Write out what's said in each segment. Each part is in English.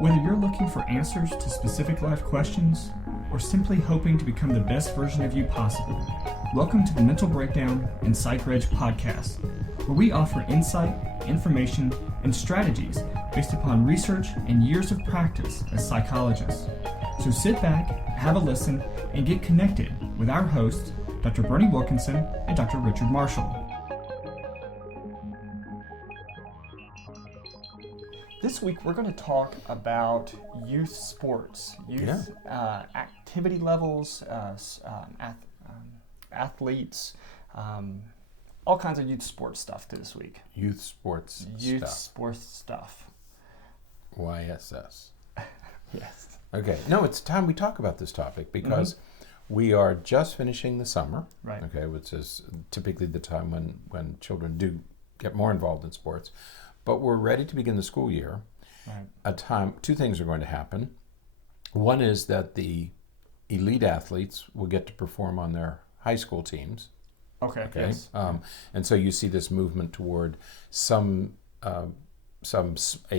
Whether you're looking for answers to specific life questions or simply hoping to become the best version of you possible, welcome to the Mental Breakdown and Psychreg podcast, where we offer insight, information, and strategies based upon research and years of practice as psychologists. So sit back, have a listen, and get connected with our hosts, Dr. Berney and Dr. Richard Marshall. This week we're going to talk about youth sports, activity levels, athletes, all kinds of youth sports stuff this week. Youth sports stuff. YSS. Yes. Okay. No, it's time we talk about this topic because we are just finishing the summer. Right. Okay, which is typically the time when children do get more involved in sports. But we're ready to begin the school year. Right. Two things are going to happen. One is that the elite athletes will get to perform on their high school teams. Okay. Yes. Yeah. And so you see this movement toward a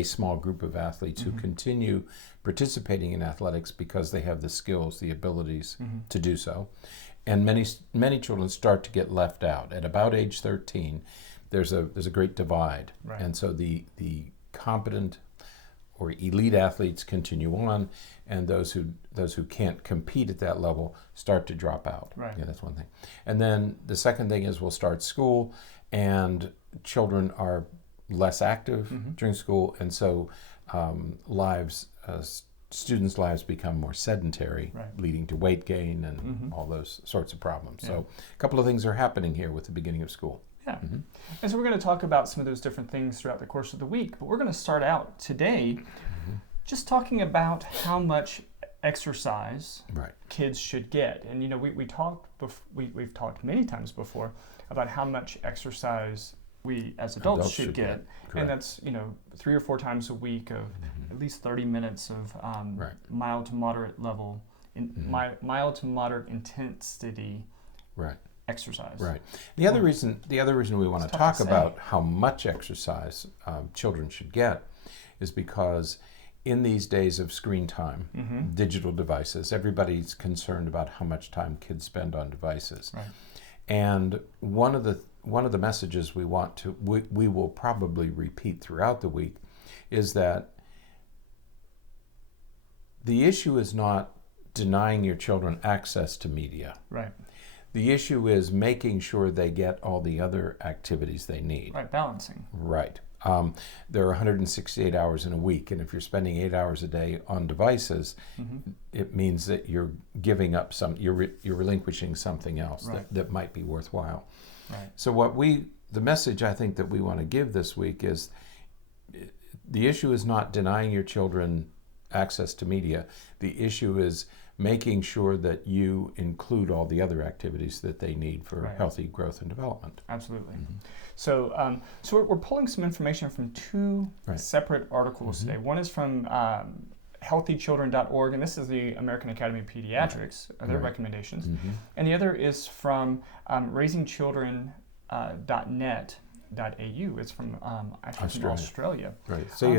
small group of athletes who continue participating in athletics because they have the skills, the abilities to do so. And many children start to get left out. At about age 13, there's a great divide. Right. And so the competent or elite athletes continue on, and those who can't compete at that level start to drop out. Right. Yeah, that's one thing. And then the second thing is we'll start school, and children are less active during school, and so students' lives become more sedentary, right, leading to weight gain and all those sorts of problems. Yeah. So a couple of things are happening here with the beginning of school. Yeah. And so we're going to talk about some of those different things throughout the course of the week, but we're going to start out today just talking about how much exercise kids should get. And we've talked many times before about how much exercise we as adults should get. And that's 3 or 4 times a week of at least 30 minutes of mild to moderate level mild to moderate intensity exercise. Right. The other reason we want to talk about how much exercise children should get is because in these days of screen time, digital devices, everybody's concerned about how much time kids spend on devices. Right. And one of the messages we will probably repeat throughout the week is that the issue is not denying your children access to media. Right. The issue is making sure they get all the other activities they need. Right, balancing. Right. There are 168 hours in a week, and if you're spending 8 hours a day on devices, it means that you're giving up you're relinquishing something else that might be worthwhile. Right. So the message I think that we want to give this week is the issue is not denying your children access to media. The issue is making sure that you include all the other activities that they need for healthy growth and development. Absolutely. So we're pulling some information from 2 separate articles today. One is from healthychildren.org, and this is the American Academy of Pediatrics, their recommendations. And the other is from raisingchildren.net.au. It's from from Australia. Right. So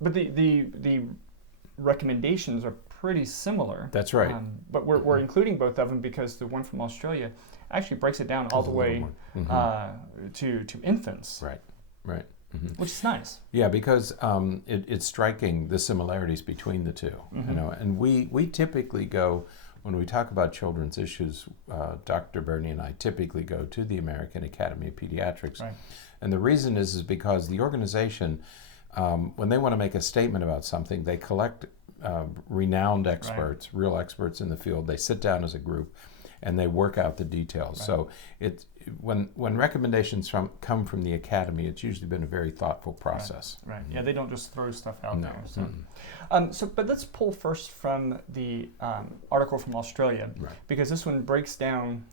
but the recommendations are pretty similar. That's right. But we're including both of them because the one from Australia actually breaks it down all the way to infants. Right. Which is nice. Yeah, because it's striking the similarities between the two. And we typically go, when we talk about children's issues, Dr. Berney and I typically go to the American Academy of Pediatrics. Right. And the reason is because the organization, when they want to make a statement about something, they collect renowned experts, real experts in the field. They sit down as a group and they work out the details. So when recommendations come from the Academy, it's usually been a very thoughtful process. Right. Yeah, they don't just throw stuff out there. So, but let's pull first from the article from Australia, because this one breaks down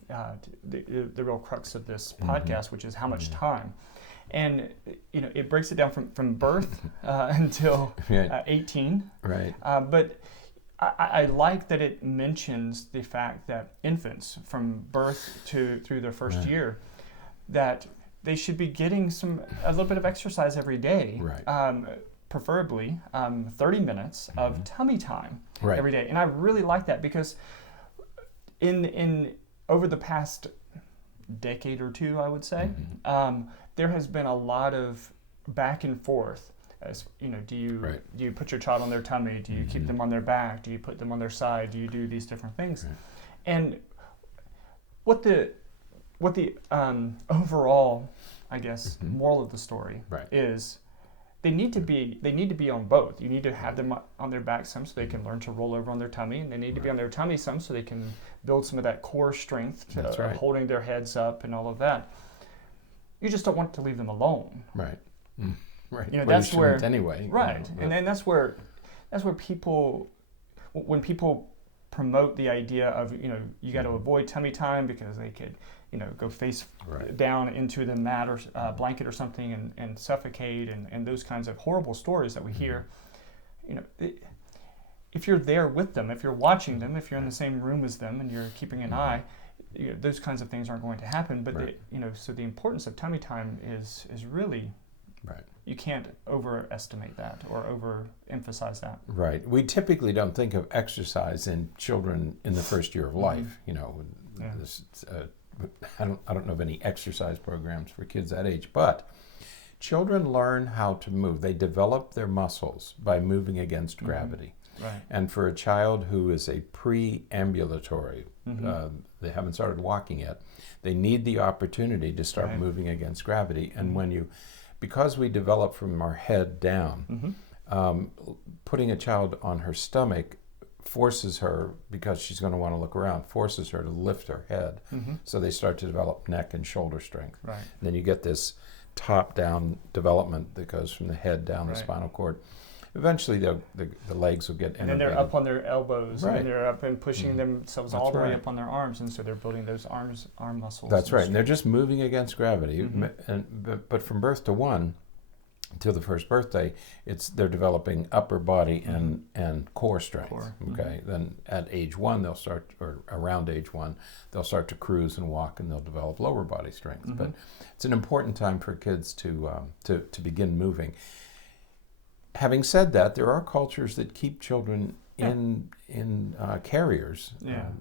the real crux of this podcast, which is how much time. And it breaks it down from birth until 18. Right. But I like that it mentions the fact that infants from birth through their first year, that they should be getting a little bit of exercise every day. Right. preferably 30 minutes of tummy time every day. And I really like that because in over the past decade or two, I would say, there has been a lot of back and forth. As you know, do you put your child on their tummy? Do you keep them on their back? Do you put them on their side? Do you do these different things? And what the overall, I guess, moral of the story is they need to be on both. You need to have them on their back some so they can learn to roll over on their tummy, and they need to be on their tummy some so they can build some of that core strength to holding their heads up and all of that. You just don't want to leave them alone. Right. Right. You know, that's where anyway. Right. You know, and then that's where people, when people promote the idea of, you know, you got to avoid tummy time because they could, you know, go face down into the mat or blanket or something and suffocate and those kinds of horrible stories that we hear. You know, if you're there with them, if you're watching them, if you're in the same room as them and you're keeping an eye, you know, those kinds of things aren't going to happen. But you know, so the importance of tummy time is really you can't overestimate that or overemphasize that. Right. We typically don't think of exercise in children in the first year of life. You know, I don't know of any exercise programs for kids that age, but children learn how to move. They develop their muscles by moving against gravity. Right. And for a child who is a pre-ambulatory, they haven't started walking yet, they need the opportunity to start moving against gravity. And because we develop from our head down, putting a child on her stomach forces her, because she's going to want to look around, forces her to lift her head. So they start to develop neck and shoulder strength. Right. And then you get this top-down development that goes from the head down the spinal cord. Eventually, the legs will get and then they're up on their elbows, and they're up and pushing themselves all the way up on their arms, and so they're building those arm muscles. That's right, and they're just moving against gravity. But from birth to one, till the first birthday, they're developing upper body and core strength. Okay, then at age one, around age one, they'll start to cruise and walk, and they'll develop lower body strength. But it's an important time for kids to begin moving. Having said that, there are cultures that keep children in carriers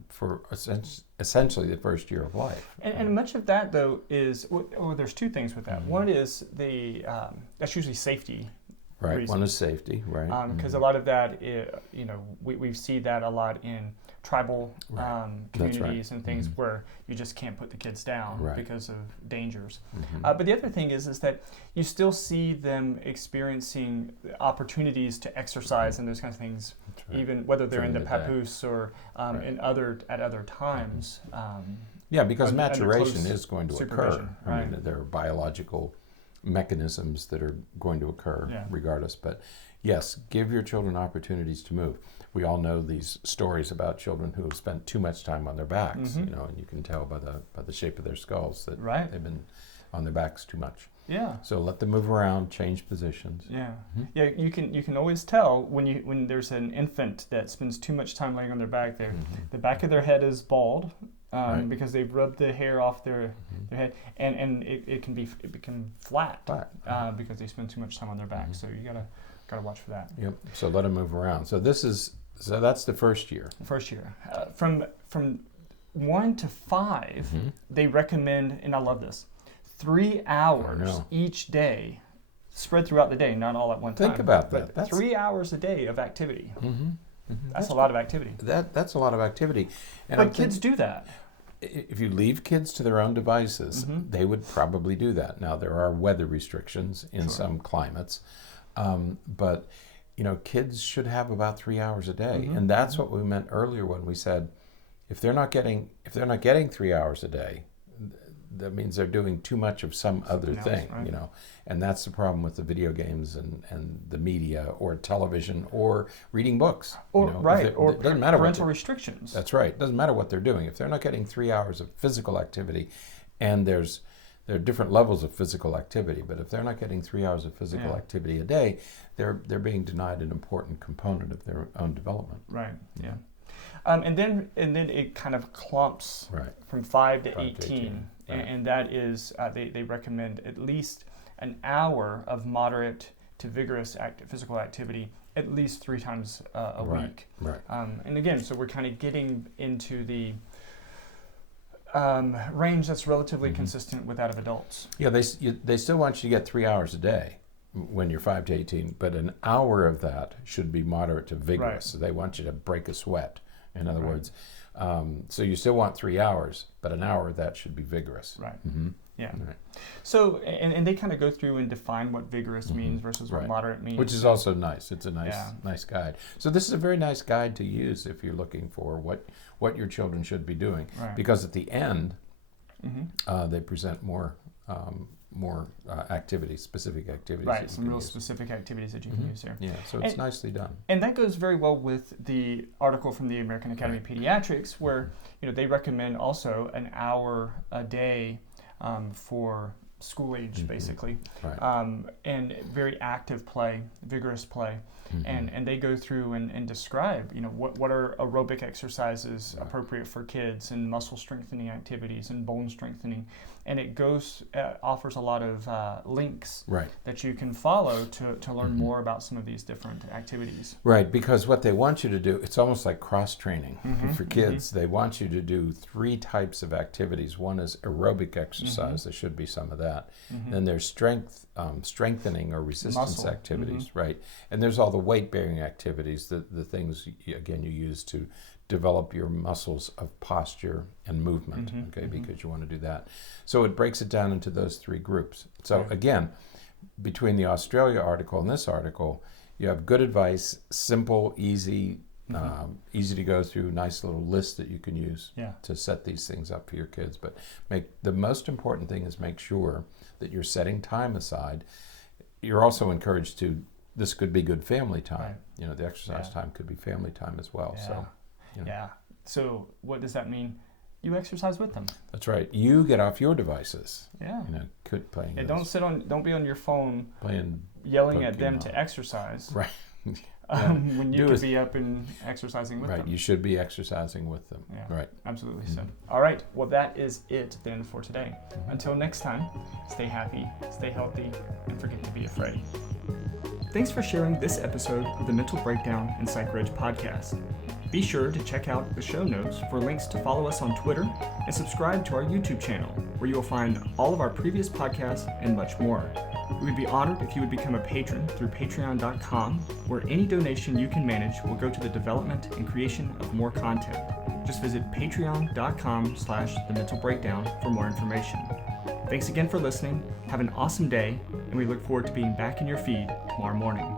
for essentially the first year of life. And much of that, though, is there's two things with that. One is that's usually safety. Right. Reasons. One is safety. Right. Because a lot of that, you know, we see that a lot in tribal communities and things where you just can't put the kids down because of dangers. But the other thing is that you still see them experiencing opportunities to exercise and those kinds of things, even whether they're in the papoose or at other times. Because maturation is going to occur. I mean, there are biological mechanisms that are going to occur regardless. But yes, give your children opportunities to move. We all know these stories about children who have spent too much time on their backs, you know, and you can tell by the shape of their skulls that they've been on their backs too much. Yeah. So let them move around, change positions. Yeah. Yeah. You can always tell when there's an infant that spends too much time laying on their back. The back of their head is bald. Because they've rubbed the hair off their head, and it can become flat. Because they spend too much time on their back. So you gotta watch for that. Yep. So let them move around. So that's the first year. First year, from 1 to 5, they recommend, and I love this, 3 hours each day, spread throughout the day, not all at one time. Think about that. But 3 hours a day of activity. That's a lot of activity. That's a lot of activity. But kids do that. If you leave kids to their own devices, they would probably do that. Now, there are weather restrictions in some climates, but you know, kids should have about 3 hours a day, and that's what we meant earlier when we said, if they're not getting 3 hours a day, that means they're doing too much of some other thing, you know, and that's the problem with the video games and the media or television or reading books. Or you know, or it doesn't matter parental restrictions. That's right. It doesn't matter what they're doing. If they're not getting 3 hours of physical activity, and there are different levels of physical activity, but if they're not getting 3 hours of physical activity a day, they're being denied an important component of their own development. Right. Yeah. And then it kind of clumps from 5 to 18. And that is, they recommend at least an hour of moderate to vigorous physical activity at least 3 times a week. Right. And again, so we're kind of getting into the range that's relatively consistent with that of adults. Yeah, they still want you to get 3 hours a day when you're 5 to 18, but an hour of that should be moderate to vigorous. Right. So they want you to break a sweat, in other words. So you still want 3 hours, but an hour of that should be vigorous. Right. Yeah. Right. So, and they kind of go through and define what vigorous means versus what moderate means. Which is also nice. It's a nice guide. So this is a very nice guide to use if you're looking for what your children should be doing. Right. Because at the end, they present more activities, specific activities. Right, some real specific activities that you can use there. Yeah, so it's nicely done. And that goes very well with the article from the American Academy of Pediatrics, where they recommend also an hour a day for school age, basically, and very active play, vigorous play. And they go through and describe, what are aerobic exercises appropriate for kids, and muscle strengthening activities and bone strengthening. And it offers a lot of links that you can follow to learn more about some of these different activities. Right, because what they want you to do, it's almost like cross-training for kids. They want you to do 3 types of activities. One is aerobic exercise. There should be some of that. Then there's strengthening or resistance activities, right? And there's all the weight-bearing activities, the things, again, you use to develop your muscles of posture and movement, because you want to do that. So it breaks it down into those 3 groups. So again, between the Australia article and this article, you have good advice, simple, easy, easy to go through, nice little list that you can use to set these things up for your kids. But the most important thing is make sure that you're setting time aside. You're also encouraged this could be good family time. The exercise time could be family time as well. So. So what does that mean? You exercise with them. That's right. You get off your devices. Yeah. Playing. And don't be on your phone playing, yelling at them to exercise. Right. When you could be up and exercising with them. Right. You should be exercising with them. Yeah. Right. Absolutely. So, all right. Well, that is it then for today. Until next time, stay happy, stay healthy, and forget to be afraid. Thanks for sharing this episode of the Mental Breakdown and Psychreg podcast. Be sure to check out the show notes for links to follow us on Twitter and subscribe to our YouTube channel, where you will find all of our previous podcasts and much more. We would be honored if you would become a patron through patron.com, where any donation you can manage will go to the development and creation of more content. Just visit patreon.com/thementalbreakdown for more information. Thanks again for listening. Have an awesome day, and we look forward to being back in your feed tomorrow morning.